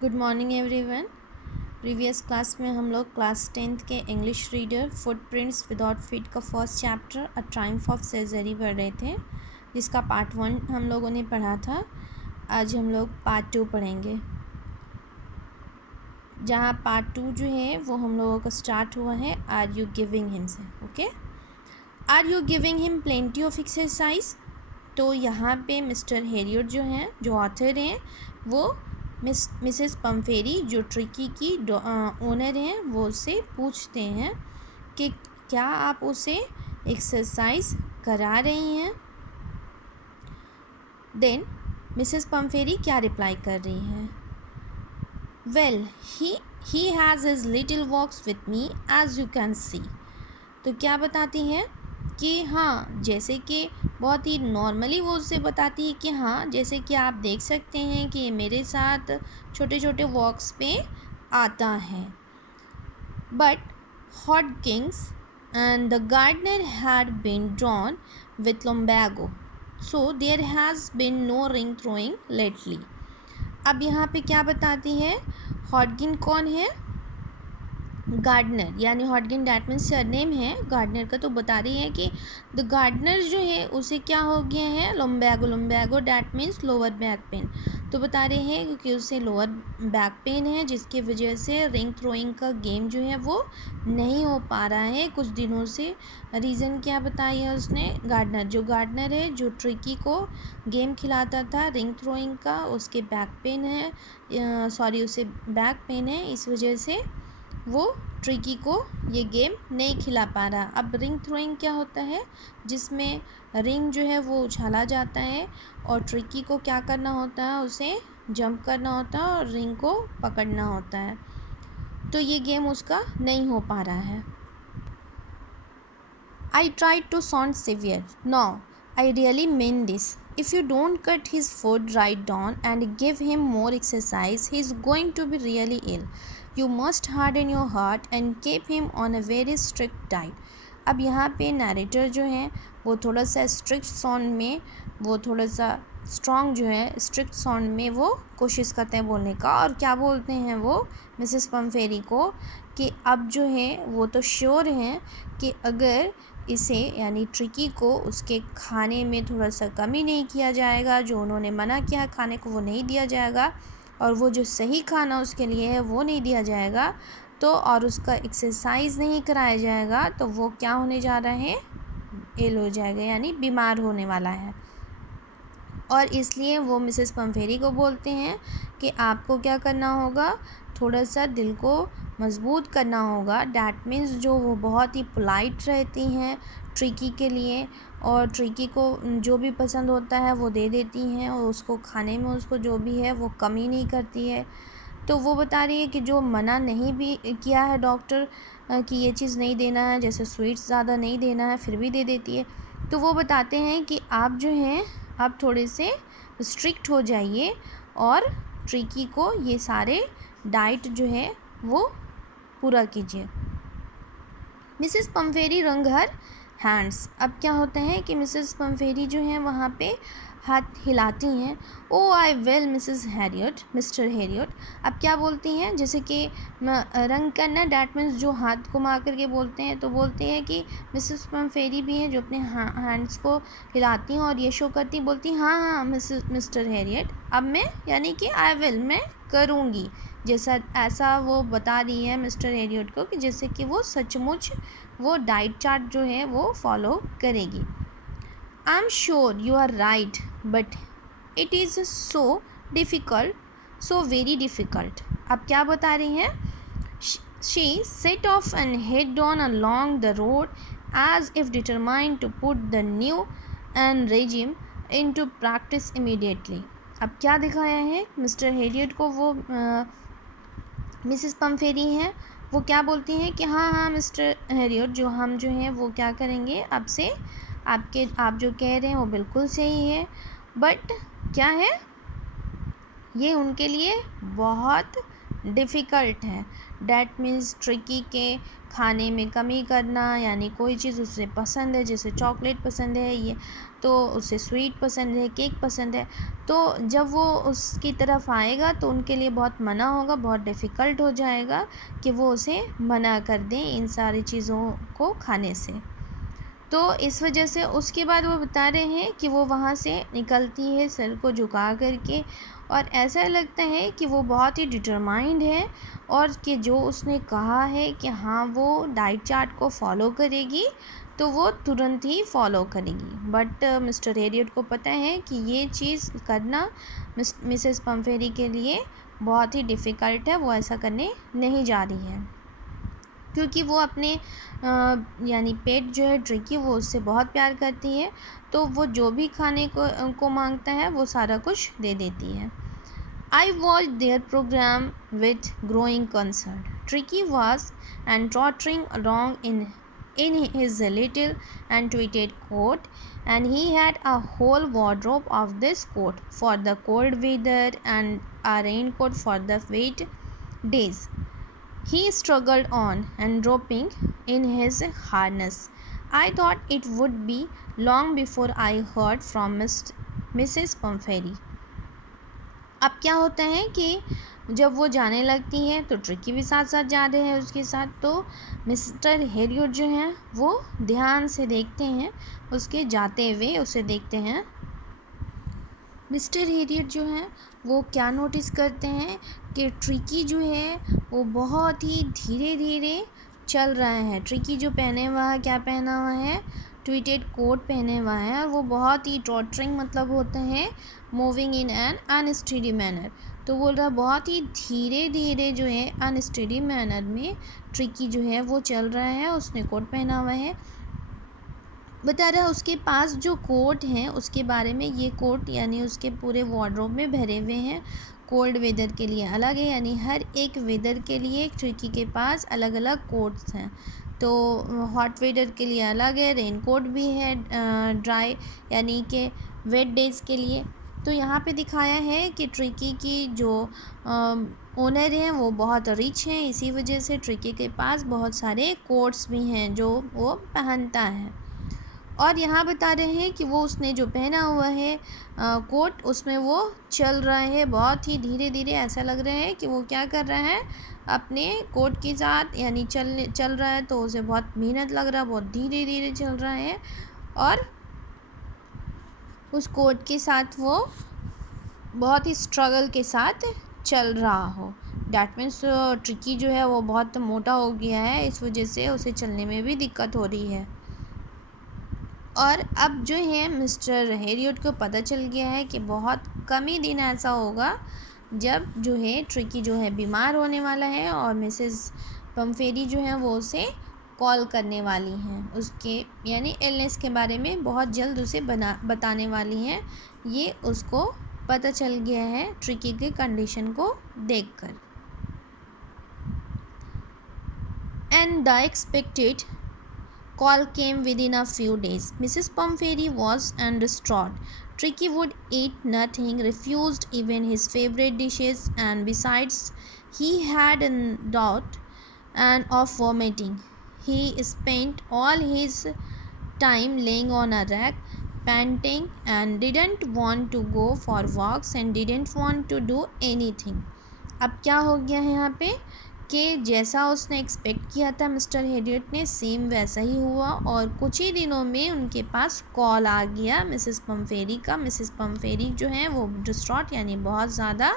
Good morning everyone. Previous class में हम लोग क्लास 10th के English reader footprints without feet का first chapter a triumph of surgery पढ़ रहे थे, जिसका पार्ट 1 हम लोगों ने पढ़ा था। आज हम लोग पार्ट 2 पढ़ेंगे, जहाँ पार्ट 2 जो है वो हम लोगों का स्टार्ट हुआ है are you giving him say. Okay, are you giving him plenty of exercise. तो यहाँ पे मिस्टर हेरियट जो हैं, जो ऑथर हैं, वो मिसेस पम्फेरी जो ट्रिकी की ओनर हैं, वो उससे पूछते हैं कि क्या आप उसे एक्सरसाइज करा रही हैं। देन मिसेस पम्फेरी क्या रिप्लाई कर रही हैं, well he has his little walks with me as you can see. तो क्या बताती हैं कि हाँ, जैसे कि बहुत ही नॉर्मली वो उससे बताती है कि हाँ, जैसे कि आप देख सकते हैं कि मेरे साथ छोटे छोटे वॉक्स पे आता है। But Hodgkins and the gardener had been drawn with lumbago, so there has been no ring throwing lately. अब यहाँ पे क्या बताती है, हॉडकिन कौन है, गार्डनर, यानी हॉडकिन डैट मीन्स सरनेम है गार्डनर का। तो बता रही है कि द गार्डनर जो है उसे क्या हो गया है, lumbago that means lower back pain. तो बता रहे हैं क्योंकि उसे लोअर बैक पेन है, जिसकी वजह से रिंग थ्रोइंग का गेम जो है वो नहीं हो पा रहा है कुछ दिनों से। रीज़न क्या बताया है उसने, गार्डनर है जो ट्रिकी को गेम खिलाता था रिंग थ्रोइंग का, उसके बैक पेन है, उसे बैक पेन है, इस वजह से वो ट्रिकी को ये गेम नहीं खिला पा रहा। अब रिंग थ्रोइंग क्या होता है, जिसमें रिंग जो है वो उछाला जाता है और ट्रिकी को क्या करना होता है, उसे जंप करना होता है और रिंग को पकड़ना होता है। तो ये गेम उसका नहीं हो पा रहा है। I tried to sound severe. No, I really mean this. If you don't cut his food right down and give him more exercise, he is going to be really ill. You must harden your heart and keep him on a very strict diet. अब यहाँ पे narrator जो है वो थोड़ा सा strict sound में, वो थोड़ा सा स्ट्रॉन्ग जो है स्ट्रिक्ट साउंड में वो कोशिश करते हैं बोलने का। और क्या बोलते हैं वो मिसेस पम्फेरी को कि अब जो है वो तो श्योर हैं कि अगर इसे यानी ट्रिकी को उसके खाने में थोड़ा सा कमी नहीं किया जाएगा, जो उन्होंने मना किया है खाने को वो नहीं दिया जाएगा, और वो जो सही खाना उसके लिए है वो नहीं दिया जाएगा, तो और उसका एक्सरसाइज नहीं कराया जाएगा, तो वो क्या होने जा रहा है, इल हो जाएगा, यानी बीमार होने वाला है। और इसलिए वो मिसेस पम्फेरी को बोलते हैं कि आपको क्या करना होगा, थोड़ा सा दिल को मजबूत करना होगा। डैट मीन्स जो वो बहुत ही पोलाइट रहती हैं ट्रिकी के लिए, और ट्रिकी को जो भी पसंद होता है वो दे देती हैं, और उसको खाने में उसको जो भी है वो कमी नहीं करती है। तो वो बता रही है कि जो मना नहीं भी किया है डॉक्टर कि ये चीज़ नहीं देना है, जैसे स्वीट्स ज़्यादा नहीं देना है, फिर भी दे देती है। तो वो बताते हैं कि आप जो हैं आप थोड़े से स्ट्रिक्ट हो जाइए और ट्रिकी को ये सारे डाइट जो है वो पूरा कीजिए। मिसेस पम्फेरी रंग हर हैंड्स। अब क्या होता है कि मिसेस पम्फेरी जो है वहाँ पे हाथ हिलाती हैं। Oh I will Mrs Harriet, mister Harriet. अब क्या बोलती हैं, जैसे कि रंग करना डैट मीन्स जो हाथ घुमा करके बोलते हैं, तो बोलते हैं कि मिसेस पम्फेरी भी हैं जो अपने हैंड्स को हिलाती हैं और ये शो करती, बोलती हाँ हाँ मिस्टर हैरियट, अब मैं यानी कि आई विल, मैं करूँगी, जैसा ऐसा वो बता रही है मिस्टर हैरियट को कि जैसे कि वो सचमुच वो डाइट चार्ट जो है वो फॉलो करेगी। I am sure you are right but it is so difficult, so very difficult. अब क्या बता रही हैं, she set off and head on along the road as if determined to put the new and regime into practice immediately. अब क्या दिखाया है mister Harriet को, वो मिसेस पम्फेरी हैं, वो क्या बोलती हैं कि हाँ हाँ मिस्टर हेरियट, जो हम जो हैं वो क्या करेंगे, अब से आप जो कह रहे हैं वो बिल्कुल सही है, बट क्या है, ये उनके लिए बहुत डिफ़िकल्ट है। डैट मीन्स ट्रिकी के खाने में कमी करना, यानी कोई चीज़ उसे पसंद है, जैसे चॉकलेट पसंद है ये, तो उसे स्वीट पसंद है, केक पसंद है, तो जब वो उसकी तरफ आएगा तो उनके लिए बहुत मना होगा, बहुत डिफ़िकल्ट हो जाएगा कि वो उसे मना कर दें इन सारी चीज़ों को खाने से। तो इस वजह से उसके बाद वो बता रहे हैं कि वो वहाँ से निकलती है सर को झुका करके, और ऐसा लगता है कि वो बहुत ही डिटरमाइंड है और कि जो उसने कहा है कि हाँ वो डाइट चार्ट को फॉलो करेगी तो वो तुरंत ही फॉलो करेगी। बट मिस्टर हेरियट को पता है कि ये चीज़ करना मिसेस पम्फेरी के लिए बहुत ही डिफ़िकल्ट है, वो ऐसा करने नहीं जा रही है, क्योंकि वो अपने यानी पेट जो है ट्रिकी, वो उससे बहुत प्यार करती है, तो वो जो भी खाने को मांगता है वो सारा कुछ दे देती है। I watched their program with growing concern. Tricky was and tottering along in his little antiquated coat, and he had a whole wardrobe of this coat for the cold weather and a raincoat for the wet days. He struggled on and dropping in his harness. I thought it would be long before I heard from Mrs. Pomfrey. अब क्या होता है कि जब वो जाने लगती है तो ट्रिकी भी साथ साथ जा रहे हैं उसके साथ, तो मिस्टर हेरियट जो हैं वो ध्यान से देखते हैं उसके जाते हुए, उसे देखते हैं। मिस्टर हेरियट जो हैं वो क्या नोटिस करते हैं कि ट्रिकी जो है वो बहुत ही धीरे धीरे चल रहा है। ट्रिकी जो पहने हुआ है, क्या पहना हुआ है, ट्वीटेड कोट पहने हुआ है, और वो बहुत ही टॉटरिंग मतलब होता है moving in an unsteady manner, तो बोल रहा बहुत ही धीरे धीरे जो है अनस्टेडी मैनर में ट्रिकी जो है वो चल रहा है। उसने कोट पहना हुआ है, बता रहा है उसके पास जो कोट हैं उसके बारे में, ये कोट यानी उसके पूरे वार्डरोब में भरे हुए हैं। कोल्ड वेदर के लिए अलग है, यानी हर एक वेदर के लिए ट्रिकी के पास अलग अलग कोट्स हैं। तो हॉट वेदर के लिए अलग है, रेन कोट भी है, ड्राई यानी कि वेट डेज़ के लिए। तो यहाँ पे दिखाया है कि ट्रिकी की जो ओनर हैं वो बहुत रिच हैं, इसी वजह से ट्रिकी के पास बहुत सारे कोट्स भी हैं जो वो पहनता है। और यहाँ बता रहे हैं कि वो उसने जो पहना हुआ है कोट, उसमें वो चल रहा है बहुत ही धीरे धीरे। ऐसा लग रहा है कि वो क्या कर रहा है, अपने कोट के साथ यानी चल रहा है, तो उसे बहुत मेहनत लग रहा है, बहुत धीरे धीरे चल रहा है, और उस कोट के साथ वो बहुत ही स्ट्रगल के साथ चल रहा हो। डैट मीन्स ट्रिकी जो है वो बहुत मोटा हो गया है, इस वजह से उसे चलने में भी दिक्कत हो रही है। और अब जो है मिस्टर हेरियट को पता चल गया है कि बहुत कम ही दिन ऐसा होगा जब जो है ट्रिकी जो है बीमार होने वाला है, और मिसेस पम्फेरी जो है वो उसे कॉल करने वाली हैं, उसके यानी इलनेस के बारे में बहुत जल्द उसे बताने वाली हैं। ये उसको पता चल गया है ट्रिकी के कंडीशन को देखकर। And the expected call came within a few days. Mrs. Pomfrey was distraught. Tricky would eat nothing, refused even his favorite dishes, and besides, he had a doubt and of vomiting. He spent all his time laying on a rack, panting, and didn't want to go for walks and didn't want to do anything. अब क्या हो गया है यहाँ पे कि जैसा उसने एक्सपेक्ट किया था मिस्टर हेरियट ने, सेम वैसा ही हुआ, और कुछ ही दिनों में उनके पास कॉल आ गया मिसेस पम्फेरी का। मिसेस पम्फेरी जो हैं वो डिस्ट्रॉट यानी बहुत ज़्यादा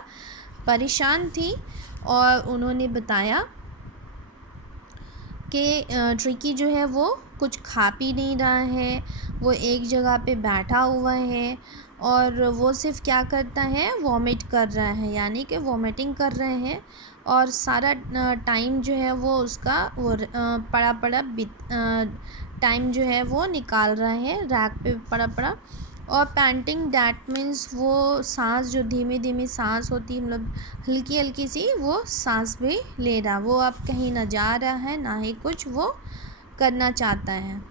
परेशान थी, और उन्होंने बताया कि ट्रिकी जो है वो कुछ खा पी नहीं रहा है, वो एक जगह पे बैठा हुआ है, और वो सिर्फ क्या करता है, वॉमिट कर रहा है, यानी कि वॉमिटिंग कर रहे हैं, और सारा टाइम जो है वो उसका वो पड़ा पड़ा टाइम जो है वो निकाल रहा है रैक पे पड़ा पड़ा। और पैंटिंग डैट मीन्स वो सांस जो धीमी धीमी सांस होती है, मतलब हल्की हल्की सी वो सांस भी ले रहा, वो अब कहीं ना जा रहा है ना ही कुछ वो करना चाहता है।